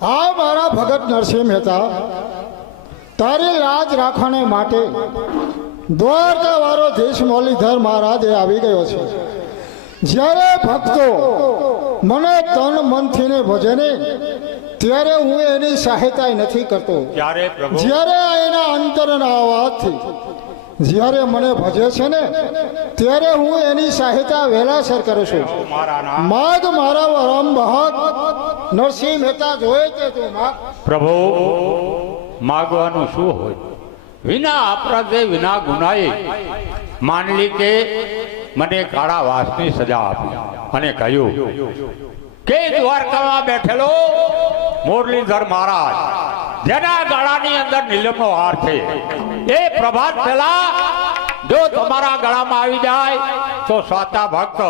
આ મારા ભગત નરસિંહ મહેતા તારી લાજ રાખવાને માટે દ્વારકા વાળો દેશ મોલીધર મહારાજ આવી ગયો છે। જ્યારે ભક્તો મને તન મનથી ને ભજે ને ત્યારે હું એની સહાયતા નથી કરતો। જ્યારે એના અંતરના અવાજથી જ્યારે મને ભજે છે ને ત્યારે હું એની સહાયતા વહેલાસર કરું છું। માગ મારા પરમ ભક્ત નરસિંહ મહેતા જોયે તે તું માગ। પ્રભુ માગવાનું શું હોય? વિના અપરાધે વિના ગુનાએ માનલી કે મને કાળા વાસની સજા આપી અને કહ્યું કે દ્વારકામાં બેઠેલો મુરલીધર મહારાજ જેના ગળાની અંદર નીલમનો હાર છે એ પ્રભાત પહેલા જો તમારા ગળામાં આવી જાય તો સાચા ભક્ત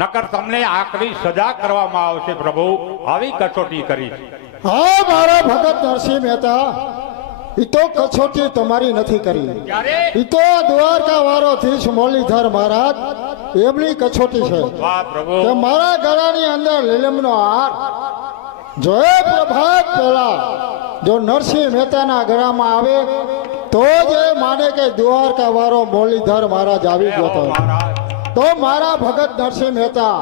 નકર તમને આકરી સજા કરવામાં આવશે। પ્રભુ આવી કસોટી કરી। હા મારા ભગત નરસિંહ મહેતા ઈ તો કસોટી તમારી નથી કરી, ઈ તો દ્વારકા વાળો ધીશ મોલીધર મહારાજ એમની કસોટી છે કે મારા ગળાની અંદર લીલમનો હાર જો એ પ્રભાત પહેલા જો નરસિંહ મહેતાના ગળામાં આવે તો જ એ માને કે દ્વારકા વાળો મોલીધર મહારાજ આવી ગયો હતો। તો મારા ભગત નરસિંહ મહેતા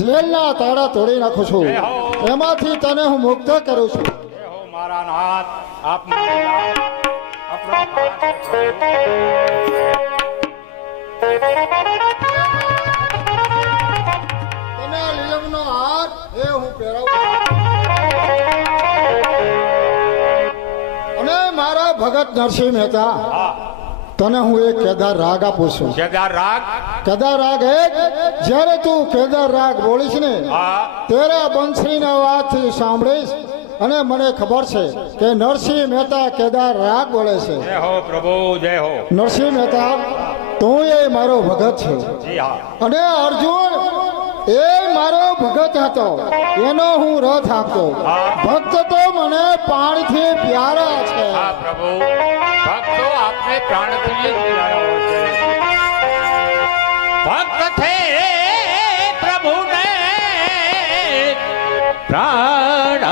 જેલના તાળા તોડી નાખું છું, એમાંથી તને હું મુક્ત કરું છું। મારા નાથ આપનો તને લીલમનો હાર એ હું પહેરાવું અને મારા ભગત નરસિંહ મહેતા તને હું એક કેદાર રાગ આપું છું। કેદાર રાગ? કેદાર રાગ એક જ્યારે તું કેદાર રાગ બોલીશ ને ત્યારે બંસરીના અવાજથી સાંભળીશ અને મને ખબર છે કે નરસિંહ મહેતા કેદાર રાગ બોલે છે। જય હો પ્રભુ, જય હો નરસિંહ મહેતા તું એ મારો ભગત છે અને અર્જુન એ મારો ભગત હતો, એનો હું રથ આપતો। ભક્ત તો મને પ્રાણથી પ્યારા છે। પ્રભુ ભક્તો આપને પ્રાણથી પ્યારા છે। ભક્ત છે પ્રભુને પ્રાણ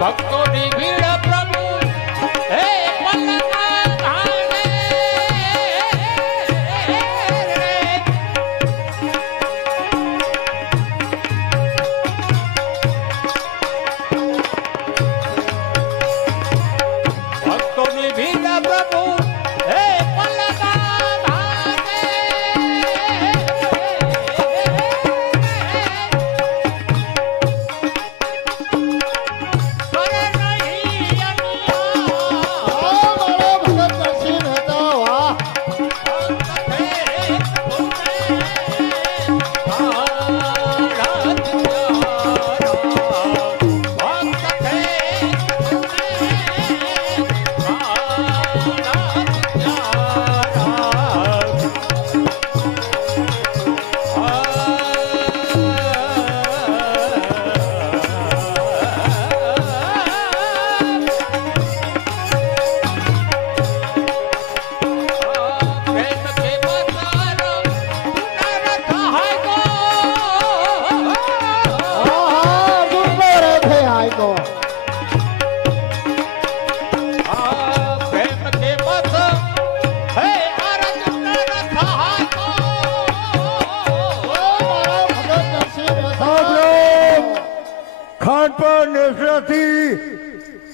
ભક્તોની ભીડ પ્રભુ હે ભક્તોની ભીડ પ્રભુ હે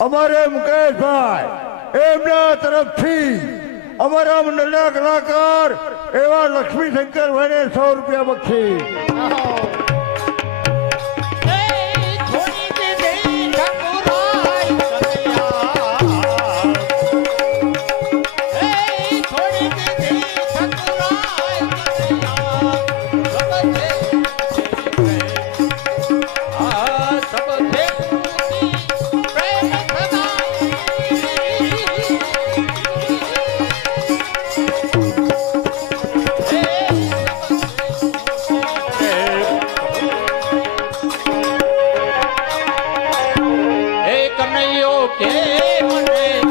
અમારે મુકેશભાઈ એમના તરફથી અમારા મંડળના કલાકાર એવા લક્ષ્મી શંકરભાઈને 100 રૂપિયા બક્ષી। કે મને